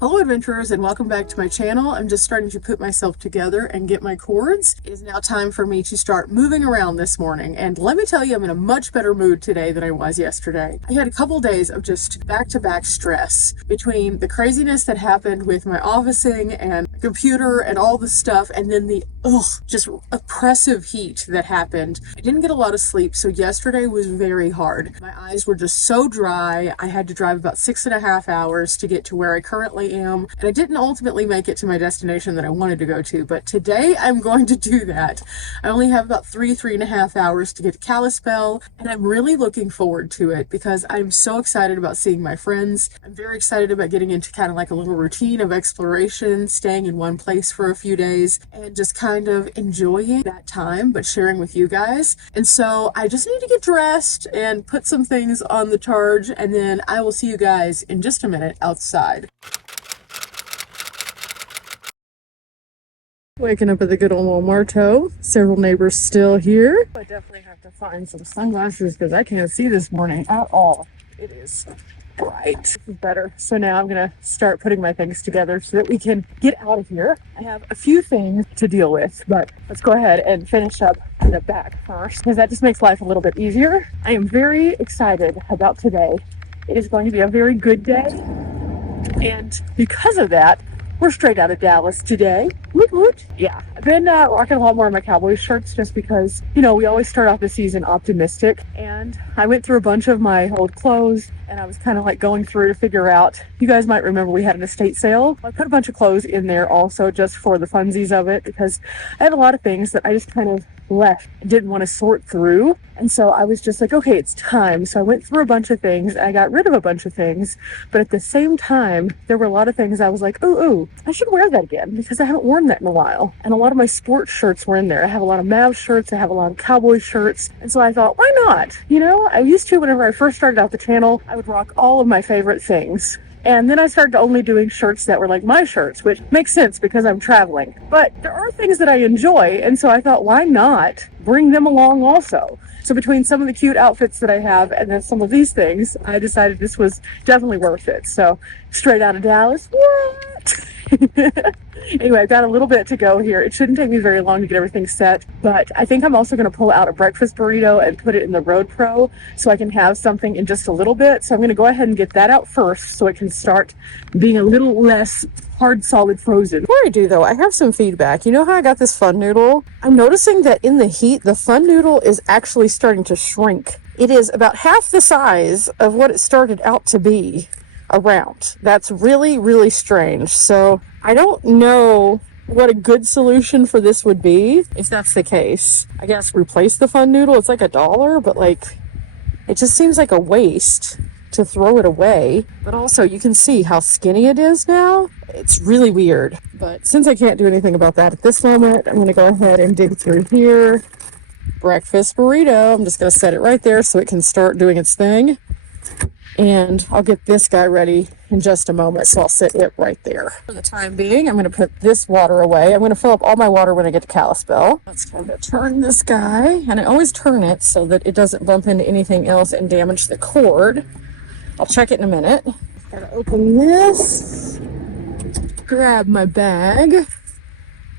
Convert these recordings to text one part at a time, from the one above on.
Hello adventurers and welcome back to my channel. I'm just starting to put myself together and get my cords. It is now time for me to start moving around this morning, and let me tell you, I'm in a much better mood today than I was yesterday. I had a couple days of just back-to-back stress between the craziness that happened with my officing and computer and all the stuff, and then the just oppressive heat that happened. I didn't get a lot of sleep, so yesterday was very hard. My eyes were just so dry. I had to drive about 6.5 hours to get to where I currently am, and I didn't ultimately make it to my destination that I wanted to go to, but today I'm going to do that. I only have about 3.5 hours to get to Kalispell, and I'm really looking forward to it because I'm so excited about seeing my friends. I'm very excited about getting into kind of like a little routine of exploration, staying in one place for a few days, and just kind of enjoying that time, but sharing with you guys. And so I just need to get dressed and put some things on the charge, and then I will see you guys in just a minute outside. Waking up at the good old Walmarto. Several neighbors still here. I definitely have to find some sunglasses because I can't see this morning at all. It is bright. This is better. So now I'm gonna start putting my things together so that we can get out of here. I have a few things to deal with, but let's go ahead and finish up the back first because that just makes life a little bit easier. I am very excited about today. It is going to be a very good day, and because of that, we're straight out of Dallas today. Woot woot. Yeah, I've been rocking a lot more of my Cowboys shirts just because, you know, we always start off the season optimistic. And I went through a bunch of my old clothes and I was kind of like going through to figure out, you guys might remember we had an estate sale. I put a bunch of clothes in there also just for the funsies of it because I had a lot of things that I just kind of left and didn't want to sort through. And so I was just like, okay, it's time. So I went through a bunch of things. I got rid of a bunch of things. But at the same time, there were a lot of things I was like, ooh, I should wear that again because I haven't worn that in a while. And a lot of my sports shirts were in there. I have a lot of Mavs shirts. I have a lot of Cowboy shirts. And so I thought, why not? You know, I used to, whenever I first started out the channel, I would rock all of my favorite things. And then I started only doing shirts that were like my shirts, which makes sense because I'm traveling. But there are things that I enjoy, and so I thought, why not bring them along also? So between some of the cute outfits that I have and then some of these things, I decided this was definitely worth it. So straight out of Dallas, what? Anyway, I've got a little bit to go here. It shouldn't take me very long to get everything set, but I think I'm also going to pull out a breakfast burrito and put it in the Road Pro so I can have something in just a little bit. So I'm going to go ahead and get that out first so it can start being a little less hard, solid frozen. Before I do though, I have some feedback. You know how I got this fun noodle? I'm noticing that in the heat, the fun noodle is actually starting to shrink. It is about half the size of what it started out to be around. That's really, really strange. So I don't know what a good solution for this would be if that's the case. I guess replace the fun noodle. It's like $1, but like it just seems like a waste to throw it away. But also you can see how skinny it is now. It's really weird. But since I can't do anything about that at this moment, I'm going to go ahead and dig through here. Breakfast burrito. I'm just going to set it right there so it can start doing its thing. And I'll get this guy ready in just a moment, so I'll set it right there. For the time being, I'm going to put this water away. I'm going to fill up all my water when I get to Kalispell. Let's kind of turn this guy, and I always turn it so that it doesn't bump into anything else and damage the cord. I'll check it in a minute. Gotta open this, grab my bag,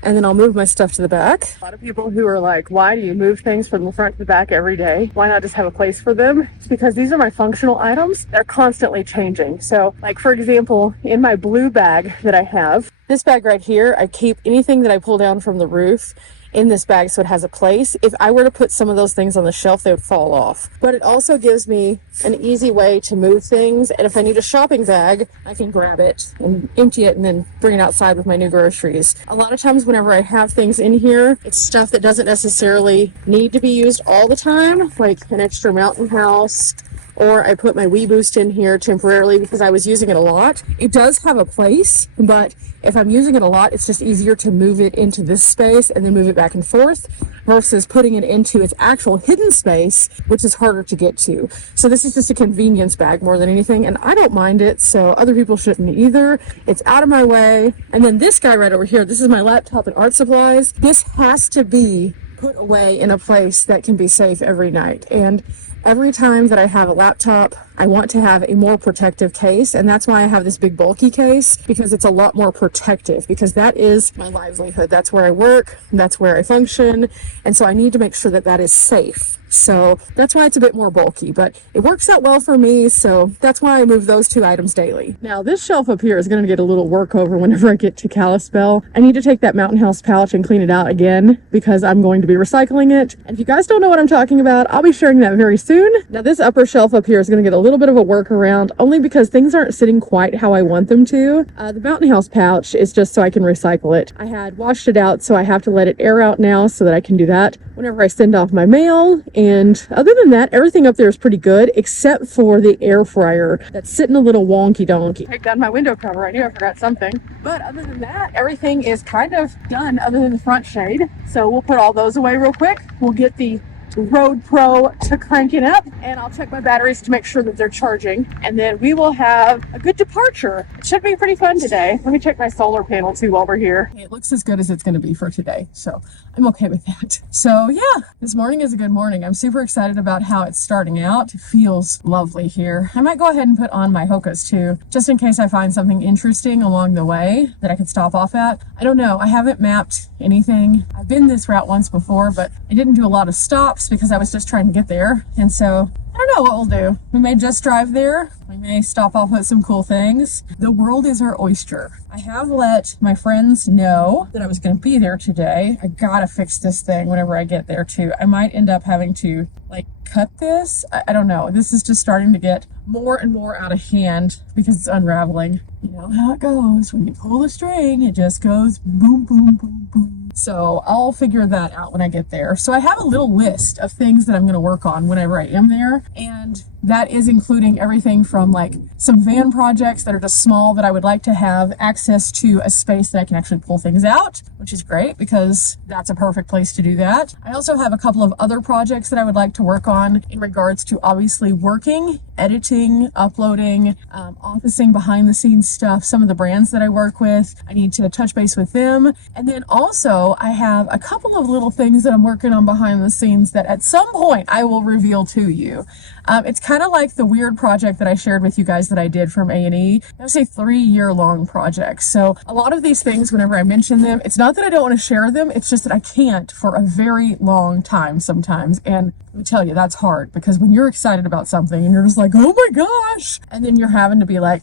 and then I'll move my stuff to the back. A lot of people who are like, why do you move things from the front to the back every day? Why not just have a place for them? It's because these are my functional items. They're constantly changing. So like, for example, in my blue bag that I have, this bag right here, I keep anything that I pull down from the roof in this bag so it has a place. If I were to put some of those things on the shelf, they would fall off. But it also gives me an easy way to move things, and if I need a shopping bag, I can grab it and empty it and then bring it outside with my new groceries. A lot of times whenever I have things in here, it's stuff that doesn't necessarily need to be used all the time, like an extra mountain house, or I put my Wii Boost in here temporarily because I was using it a lot. It does have a place, but if I'm using it a lot, it's just easier to move it into this space and then move it back and forth versus putting it into its actual hidden space, which is harder to get to. So this is just a convenience bag more than anything, and I don't mind it, so other people shouldn't either. It's out of my way. And then this guy right over here, this is my laptop and art supplies. This has to be put away in a place that can be safe every night. And every time that I have a laptop, I want to have a more protective case, and that's why I have this big bulky case, because it's a lot more protective, because that is my livelihood. That's where I work, that's where I function, and so I need to make sure that that is safe. So that's why it's a bit more bulky, but it works out well for me, so that's why I move those 2 items daily. Now this shelf up here is going to get a little work over whenever I get to Kalispell. I need to take that Mountain House pouch and clean it out again, because I'm going to be recycling it. And if you guys don't know what I'm talking about, I'll be sharing that very soon. Now this upper shelf up here is going to get a little bit of a workaround, only because things aren't sitting quite how I want them to. The Mountain House pouch is just so I can recycle it. I had washed it out, so I have to let it air out now so that I can do that whenever I send off my mail. And other than that, everything up there is pretty good, except for the air fryer that's sitting a little wonky donkey. Take down my window cover. I knew I forgot something. But other than that, everything is kind of done other than the front shade. So we'll put all those away real quick. We'll get the Road Pro to cranking up, and I'll check my batteries to make sure that they're charging, and then we will have a good departure. It should be pretty fun today. Let me check my solar panel too while we're here. It looks as good as it's going to be for today, so I'm okay with that. So yeah, this morning is a good morning. I'm super excited about how it's starting out. It feels lovely here. I might go ahead and put on my Hokas too, just in case I find something interesting along the way that I could stop off at. I don't know. I haven't mapped anything. I've been this route once before, but I didn't do a lot of stops because I was just trying to get there. And so I don't know what we'll do. We may just drive there. We may stop off at some cool things. The world is our oyster. I have let my friends know that I was going to be there today. I gotta fix this thing whenever I get there too. I might end up having to like cut this. I don't know. This is just starting to get more and more out of hand because it's unraveling. You know how it goes. When you pull the string, it just goes boom, boom, boom, boom. So I'll figure that out when I get there. So I have a little list of things that I'm going to work on whenever I am there. And that is including everything from like some van projects that are just small that I would like to have access to a space that I can actually pull things out, which is great because that's a perfect place to do that. I also have a couple of other projects that I would like to work on in regards to obviously working, editing, uploading, officing, behind the scenes stuff. Some of the brands that I work with, I need to touch base with them. And then also I have a couple of little things that I'm working on behind the scenes that at some point I will reveal to you. It's kind of like the weird project that I shared with you guys that I did from A&E. That was a 3-year-long project. So a lot of these things, whenever I mention them, it's not that I don't want to share them. It's just that I can't for a very long time sometimes. And let me tell you, that's hard because when you're excited about something and you're just like, oh my gosh, and then you're having to be like,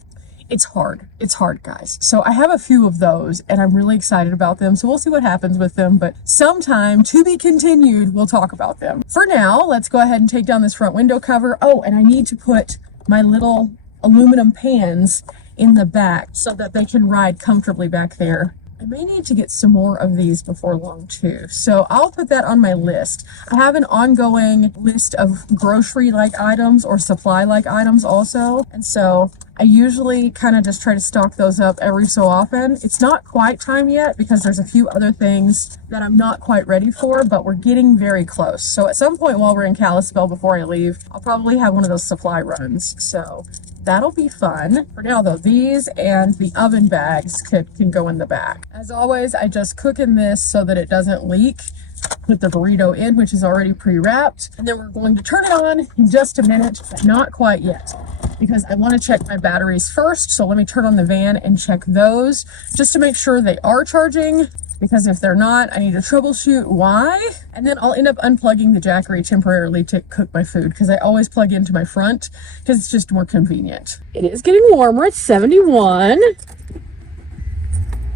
it's hard. It's hard, guys. So I have a few of those and I'm really excited about them. So we'll see what happens with them, but sometime to be continued, we'll talk about them. For now, let's go ahead and take down this front window cover. Oh, and I need to put my little aluminum pans in the back so that they can ride comfortably back there. I may need to get some more of these before long too. So I'll put that on my list. I have an ongoing list of grocery-like items or supply-like items also. And so I usually kind of just try to stock those up every so often. It's not quite time yet because there's a few other things that I'm not quite ready for, but we're getting very close. So at some point while we're in Kalispell before I leave, I'll probably have one of those supply runs. So that'll be fun. For now though, these and the oven bags can go in the back. As always, I just cook in this so that it doesn't leak. Put the burrito in, which is already pre-wrapped. And then we're going to turn it on in just a minute, but not quite yet, because I want to check my batteries first. So let me turn on the van and check those just to make sure they are charging. Because if they're not, I need to troubleshoot why. And then I'll end up unplugging the Jackery temporarily to cook my food because I always plug into my front because it's just more convenient. It is getting warmer. It's 71.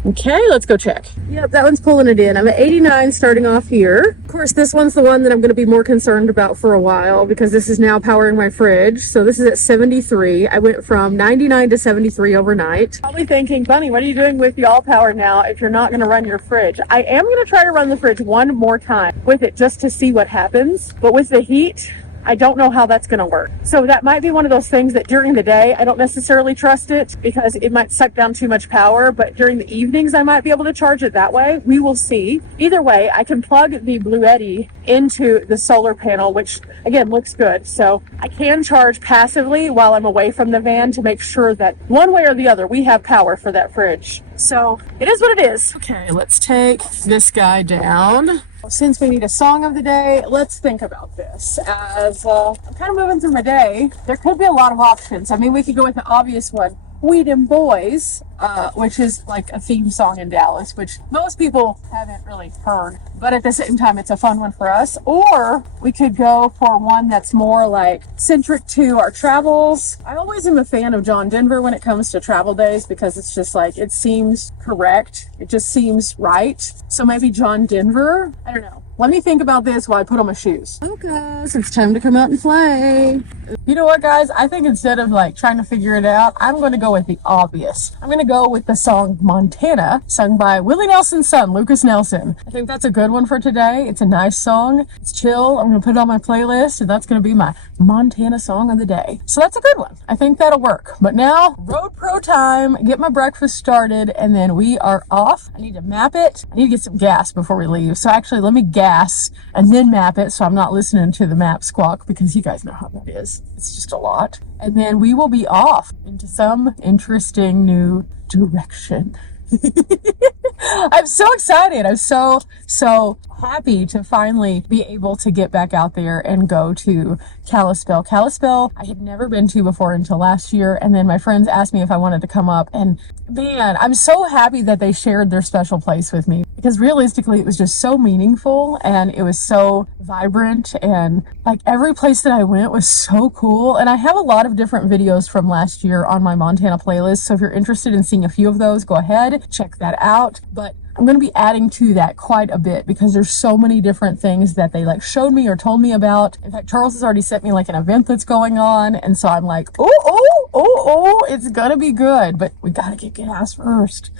Okay, let's go check. Yep, that one's pulling it in. I'm at 89 starting off here. Of course, this one's the one that I'm going to be more concerned about for a while because this is now powering my fridge. So this is at 73. I went from 99 to 73 overnight. Probably thinking, Bunny, what are you doing with the all power now if you're not going to run your fridge? I am going to try to run the fridge one more time with it just to see what happens. But with the heat, I don't know how that's going to work. So that might be one of those things that during the day, I don't necessarily trust it because it might suck down too much power, but during the evenings, I might be able to charge it that way. We will see. Either way, I can plug the Bluetti into the solar panel, which again, looks good. So I can charge passively while I'm away from the van to make sure that one way or the other, we have power for that fridge. So it is what it is. Okay, let's take this guy down. Since we need a song of the day, let's think about this. As I'm kind of moving through my day, there could be a lot of options. I mean, we could go with the obvious one, We Dem Boys, which is like a theme song in Dallas, which most people haven't really heard, but at the same time, it's a fun one for us. Or we could go for one that's more like centric to our travels. I always am a fan of John Denver when it comes to travel days, because it's just like, it seems correct. It just seems right. So maybe John Denver, I don't know. Let me think about this while I put on my shoes. Okay, so it's time to come out and play. You know what, guys? I think instead of like trying to figure it out, I'm going to go with the obvious. I'm going to go with the song Montana, sung by Willie Nelson's son, Lucas Nelson. I think that's a good one for today. It's a nice song. It's chill. I'm going to put it on my playlist, and that's going to be my Montana song of the day. So that's a good one. I think that'll work. But now, road pro time. Get my breakfast started, and then we are off. I need to map it. I need to get some gas before we leave. So actually, let me gas and then map it, so I'm not listening to the map squawk, because you guys know how that is. It's just a lot. And then we will be off into some interesting new direction. I'm so excited. I'm so happy to finally be able to get back out there and go to Kalispell. Kalispell, I had never been to before until last year, and then my friends asked me if I wanted to come up, and man, I'm so happy that they shared their special place with me, because realistically it was just so meaningful, and it was so vibrant, and like every place that I went was so cool. And I have a lot of different videos from last year on my Montana playlist, so if you're interested in seeing a few of those, go ahead, check that out. But I'm going to be adding to that quite a bit, because there's so many different things that they like showed me or told me about. In fact, Charles has already sent me like an event that's going on, and so I'm like, oh, it's gonna be good, but we gotta get gas first.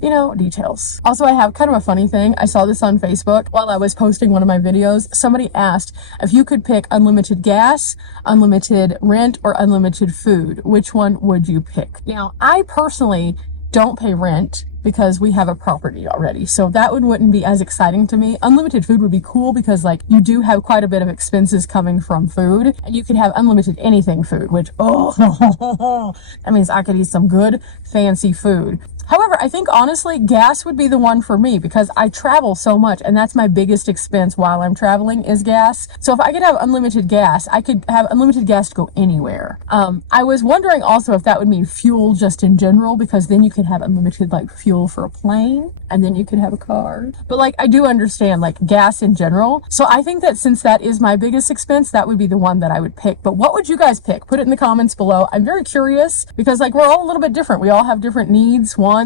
You know, details. Also, I have kind of a funny thing. I saw this on Facebook while I was posting one of my videos. Somebody asked if you could pick unlimited gas, unlimited rent, or unlimited food. Which one would you pick? Now, I personally don't pay rent because we have a property already, so that one wouldn't be as exciting to me. Unlimited food would be cool because like you do have quite a bit of expenses coming from food, and you could have unlimited anything food, which that means I could eat some good fancy food. However, I think honestly, gas would be the one for me, because I travel so much, and that's my biggest expense while I'm traveling is gas. So if I could have unlimited gas, I could have unlimited gas to go anywhere. I was wondering also if that would mean fuel just in general, because then you could have unlimited like fuel for a plane, and then you could have a car. But like, I do understand like gas in general. So I think that since that is my biggest expense, that would be the one that I would pick. But what would you guys pick? Put it in the comments below. I'm very curious, because like we're all a little bit different. We all have different needs, wants,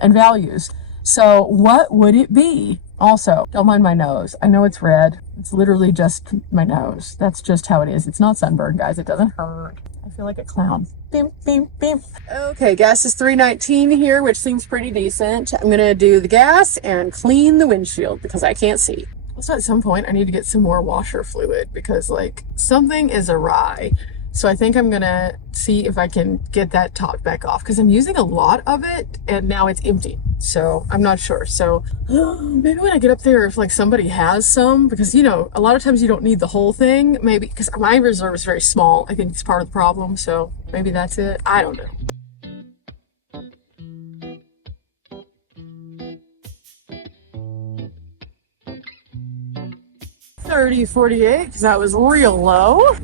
and values. So what would it be? Also, don't mind my nose. I know it's red. It's literally just my nose. That's just how it is. It's not sunburn, guys. It doesn't hurt. I feel like a clown. Bim, bim, bim. Okay, gas is $3.19 here, which seems pretty decent. I'm gonna do the gas and clean the windshield because I can't see. Also, at some point, I need to get some more washer fluid, because like something is awry. So I think I'm gonna see if I can get that top back off, because I'm using a lot of it and now it's empty. So I'm not sure. So maybe when I get up there, if like somebody has some, because you know, a lot of times you don't need the whole thing, maybe, because my reserve is very small. I think it's part of the problem. So maybe that's it. I don't know. $30.48, because that was real low.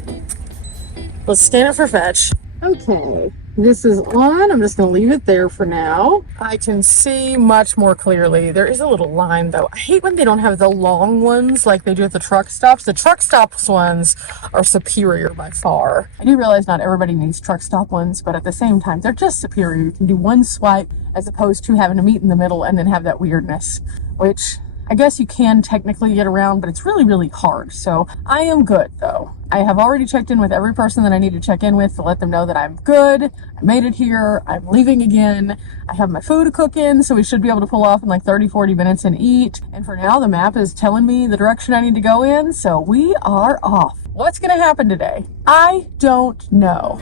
Let's stand it for fetch. Okay, this is on. I'm just gonna leave it there for now. I can see much more clearly. There is a little line though. I hate when they don't have the long ones like they do at the truck stops. The truck stops ones are superior by far. I do realize not everybody needs truck stop ones, but at the same time, they're just superior. You can do one swipe as opposed to having to meet in the middle and then have that weirdness, which I guess you can technically get around, but it's really, really hard. So I am good though. I have already checked in with every person that I need to check in with to let them know that I'm good. I made it here. I'm leaving again. I have my food to cook in, so we should be able to pull off in like 30-40 minutes and eat. And for now, the map is telling me the direction I need to go in, so we are off. What's gonna happen today? I don't know.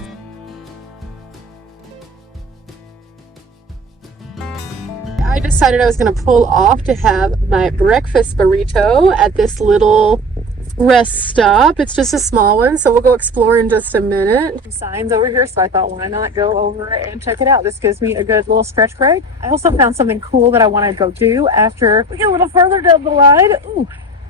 I decided I was going to pull off to have my breakfast burrito at this little rest stop. It's just a small one, so we'll go explore in just a minute. Some signs over here, so I thought, why not go over and check it out? This gives me a good little stretch break. I also found something cool that I want to go do after we get a little further down the line. Ooh,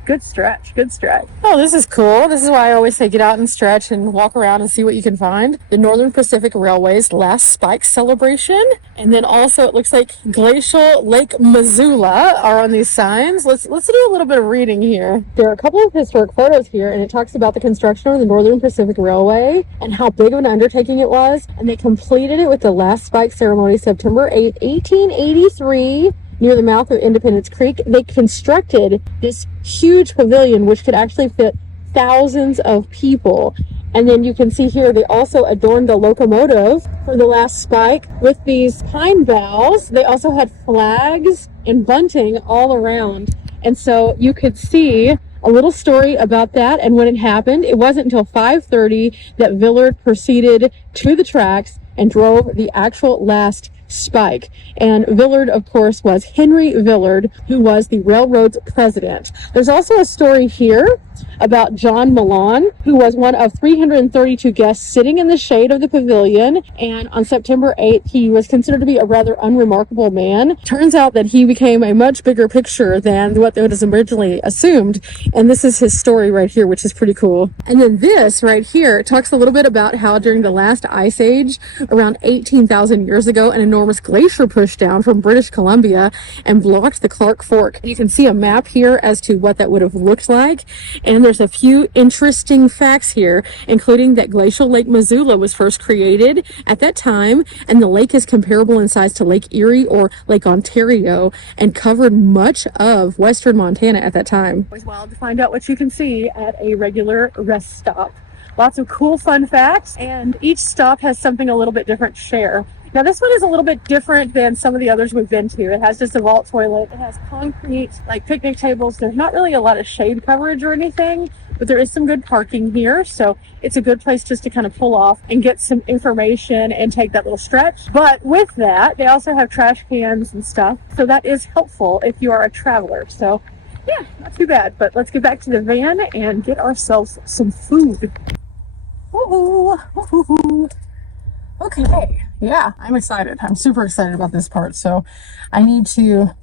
Good stretch, good stretch. Oh, this is cool. This is why I always say get out and stretch and walk around and see what you can find. The Northern Pacific Railway's last spike celebration. And then also it looks like Glacial Lake Missoula are on these signs. Let's do a little bit of reading here. There are a couple of historic photos here, and it talks about the construction of the Northern Pacific Railway and how big of an undertaking it was. And they completed it with the last spike ceremony September 8th, 1883. Near the mouth of Independence Creek. They constructed this huge pavilion which could actually fit thousands of people. And then you can see here they also adorned the locomotive for the last spike with these pine boughs. They also had flags and bunting all around. And so you could see a little story about that and when it happened. It wasn't until 5:30 that Villard proceeded to the tracks and drove the actual last spike. And Villard, of course, was Henry Villard, who was the railroad's president. There's also a story here about John Milan, who was one of 332 guests sitting in the shade of the pavilion. And on September 8th, he was considered to be a rather unremarkable man. Turns out that he became a much bigger picture than what was originally assumed. And this is his story right here, which is pretty cool. And then this right here talks a little bit about how during the last ice age, around 18,000 years ago, an enormous glacier pushed down from British Columbia and blocked the Clark Fork. You can see a map here as to what that would have looked like. And there's a few interesting facts here, including that Glacial Lake Missoula was first created at that time, and the lake is comparable in size to Lake Erie or Lake Ontario and covered much of western Montana at that time. Always wild to find out what you can see at a regular rest stop. Lots of cool fun facts, and each stop has something a little bit different to share. Now this one is a little bit different than some of the others we've been to. It has just a vault toilet. It has concrete, like picnic tables. There's not really a lot of shade coverage or anything, but there is some good parking here. So it's a good place just to kind of pull off and get some information and take that little stretch. But with that, they also have trash cans and stuff. So that is helpful if you are a traveler. So yeah, not too bad. But let's get back to the van and get ourselves some food. Woohoo! Woohoo! Okay, yeah, I'm excited. I'm super excited about this part. So I need to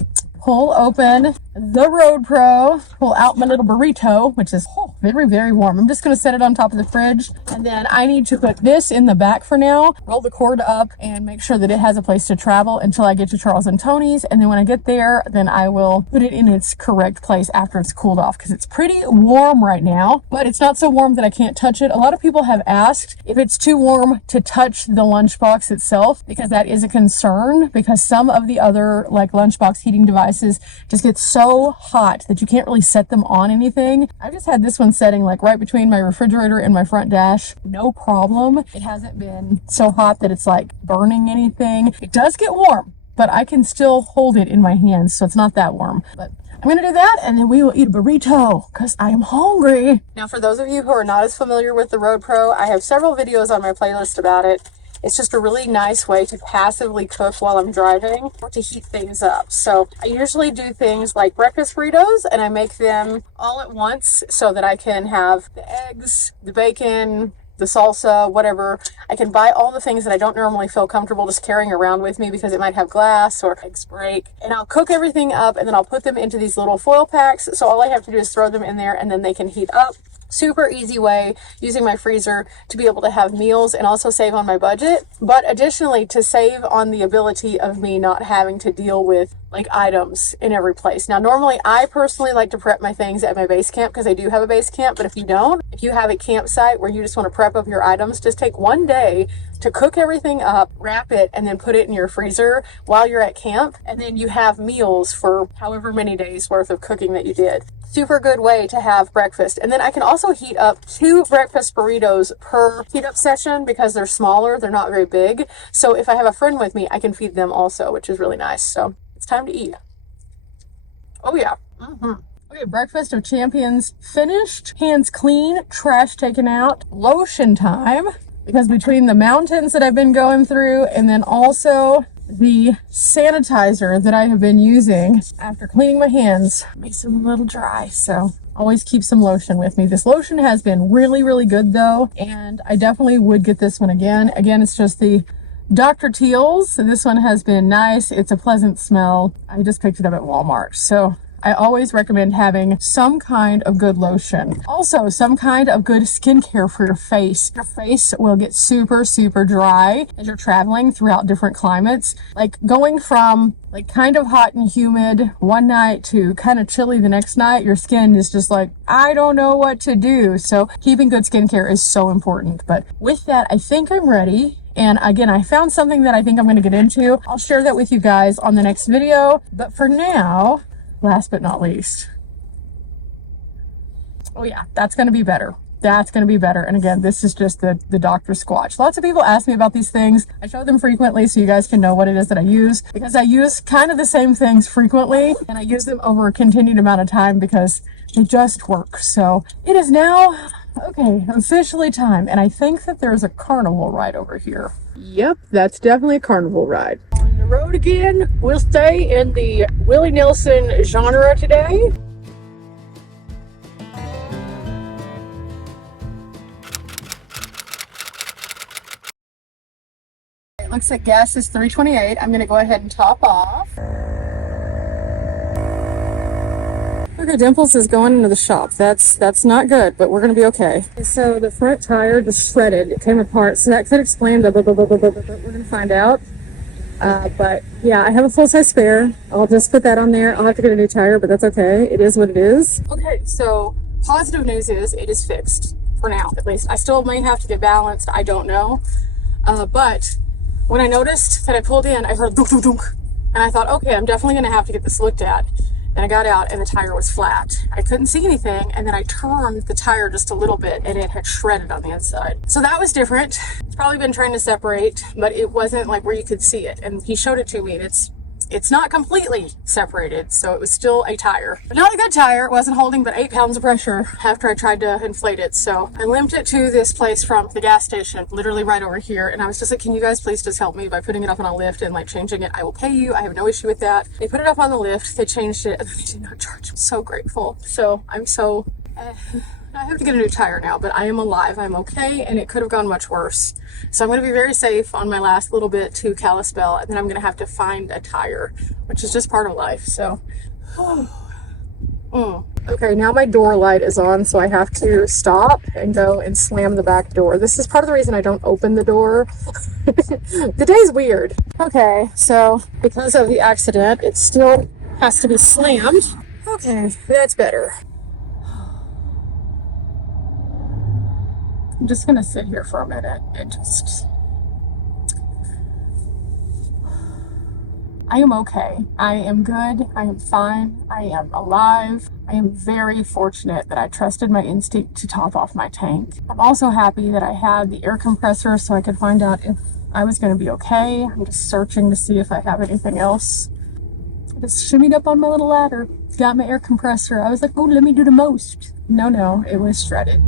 pull open the Road Pro, pull out my little burrito, which is very, very warm. I'm just going to set it on top of the fridge. And then I need to put this in the back for now, roll the cord up and make sure that it has a place to travel until I get to Charles and Tony's. And then when I get there, then I will put it in its correct place after it's cooled off, because it's pretty warm right now, but it's not so warm that I can't touch it. A lot of people have asked if it's too warm to touch the lunchbox itself, because that is a concern, because some of the other like lunchbox heating devices just get so hot that you can't really set them on anything. I've just had this one setting like right between my refrigerator and my front dash. No problem. It hasn't been so hot that it's like burning anything. It does get warm, but I can still hold it in my hands, so it's not that warm. But I'm going to do that, and then we will eat a burrito because I am hungry. Now, for those of you who are not as familiar with the Road Pro, I have several videos on my playlist about it. It's just a really nice way to passively cook while I'm driving or to heat things up. So I usually do things like breakfast burritos, and I make them all at once so that I can have the eggs, the bacon, the salsa, whatever. I can buy all the things that I don't normally feel comfortable just carrying around with me because it might have glass or eggs break. And I'll cook everything up, and then I'll put them into these little foil packs. So all I have to do is throw them in there, and then they can heat up. Super easy way using my freezer to be able to have meals and also save on my budget, but additionally to save on the ability of me not having to deal with like items in every place. Now, normally I personally like to prep my things at my base camp because I do have a base camp, but if you don't, if you have a campsite where you just want to prep up your items, just take one day to cook everything up, wrap it, and then put it in your freezer while you're at camp, and then you have meals for however many days worth of cooking that you did. Super good way to have breakfast. And then I can also heat up 2 breakfast burritos per heat up session because they're smaller, they're not very big. So if I have a friend with me, I can feed them also, which is really nice. So it's time to eat. Oh yeah. Okay, breakfast of champions finished, hands clean, trash taken out, lotion time. Because between the mountains that I've been going through and then also the sanitizer that I have been using after cleaning my hands makes them a little dry. So always keep some lotion with me. This lotion has been really, really good though. And I definitely would get this one again. Again, it's just the Dr. Teal's. This one has been nice. It's a pleasant smell. I just picked it up at Walmart. So I always recommend having some kind of good lotion. Also, some kind of good skincare for your face. Your face will get super, super dry as you're traveling throughout different climates. Like going from like kind of hot and humid one night to kind of chilly the next night, your skin is just like, I don't know what to do. So keeping good skincare is so important. But with that, I think I'm ready. And again, I found something that I think I'm going to get into. I'll share that with you guys on the next video. But for now, last but not least, oh yeah, that's going to be better. That's going to be better. And again, this is just the Dr. Squatch. Lots of people ask me about these things. I show them frequently so you guys can know what it is that I use, because I use kind of the same things frequently and I use them over a continued amount of time because they just work. So it is now, okay, officially time. And I think that there's a carnival ride over here. Yep, that's definitely a carnival ride. On the road again, we'll stay in the Willie Nelson genre today. It looks like gas is $3.28. I'm gonna go ahead and top off. Okay, Dimples is going into the shop. That's not good, but we're gonna be okay. So the front tire just shredded. It came apart. So that could explain the we're gonna find out. But yeah, I have a full-size spare. I'll just put that on there. I'll have to get a new tire, but that's okay. It is what it is. Okay, so positive news is it is fixed for now, at least. I still may have to get balanced. I don't know. But when I noticed that I pulled in, I heard dunk, dunk, dunk, and I thought, okay, I'm definitely going to have to get this looked at. And I got out and the tire was flat. I couldn't see anything, and then I turned the tire just a little bit and it had shredded on the inside. So that was different. It's probably been trying to separate, but it wasn't like where you could see it. And he showed it to me, and it's not completely separated, so it was still a tire. But not a good tire. It wasn't holding but 8 pounds of pressure after I tried to inflate it. So I limped it to this place from the gas station, literally right over here. And I was just like, can you guys please just help me by putting it up on a lift and like changing it? I will pay you. I have no issue with that. They put it up on the lift. They changed it and they did not charge. I'm so grateful. So I'm so... I have to get a new tire now, but I am alive. I'm okay, and it could have gone much worse. So I'm going to be very safe on my last little bit to Kalispell, and then I'm going to have to find a tire, which is just part of life. So, okay, now my door light is on, so I have to stop and go and slam the back door. This is part of the reason I don't open the door. The day's weird. Okay, so because of the accident, it still has to be slammed. Okay, that's better. I'm just gonna sit here for a minute and just... I am okay. I am good. I am fine. I am alive. I am very fortunate that I trusted my instinct to top off my tank. I'm also happy that I had the air compressor so I could find out if I was gonna be okay. I'm just searching to see if I have anything else. I just shimmied up on my little ladder, got my air compressor. I was like, oh, let me do the most. No, it was shredded.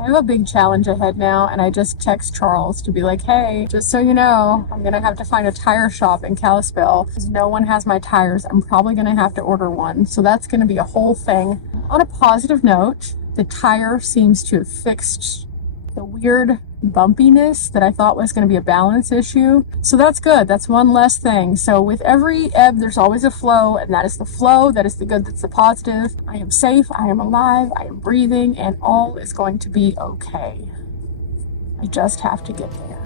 I have a big challenge ahead now, and I just text Charles to be like, hey, just so you know, I'm going to have to find a tire shop in Kalispell because no one has my tires. I'm probably going to have to order one. So that's going to be a whole thing. On a positive note, the tire seems to have fixed the weird bumpiness that I thought was going to be a balance issue. So that's good. That's one less thing. So with every ebb, there's always a flow, and that is the flow. That is the good. That's the positive. I am safe. I am alive. I am breathing, and all is going to be okay. I just have to get there.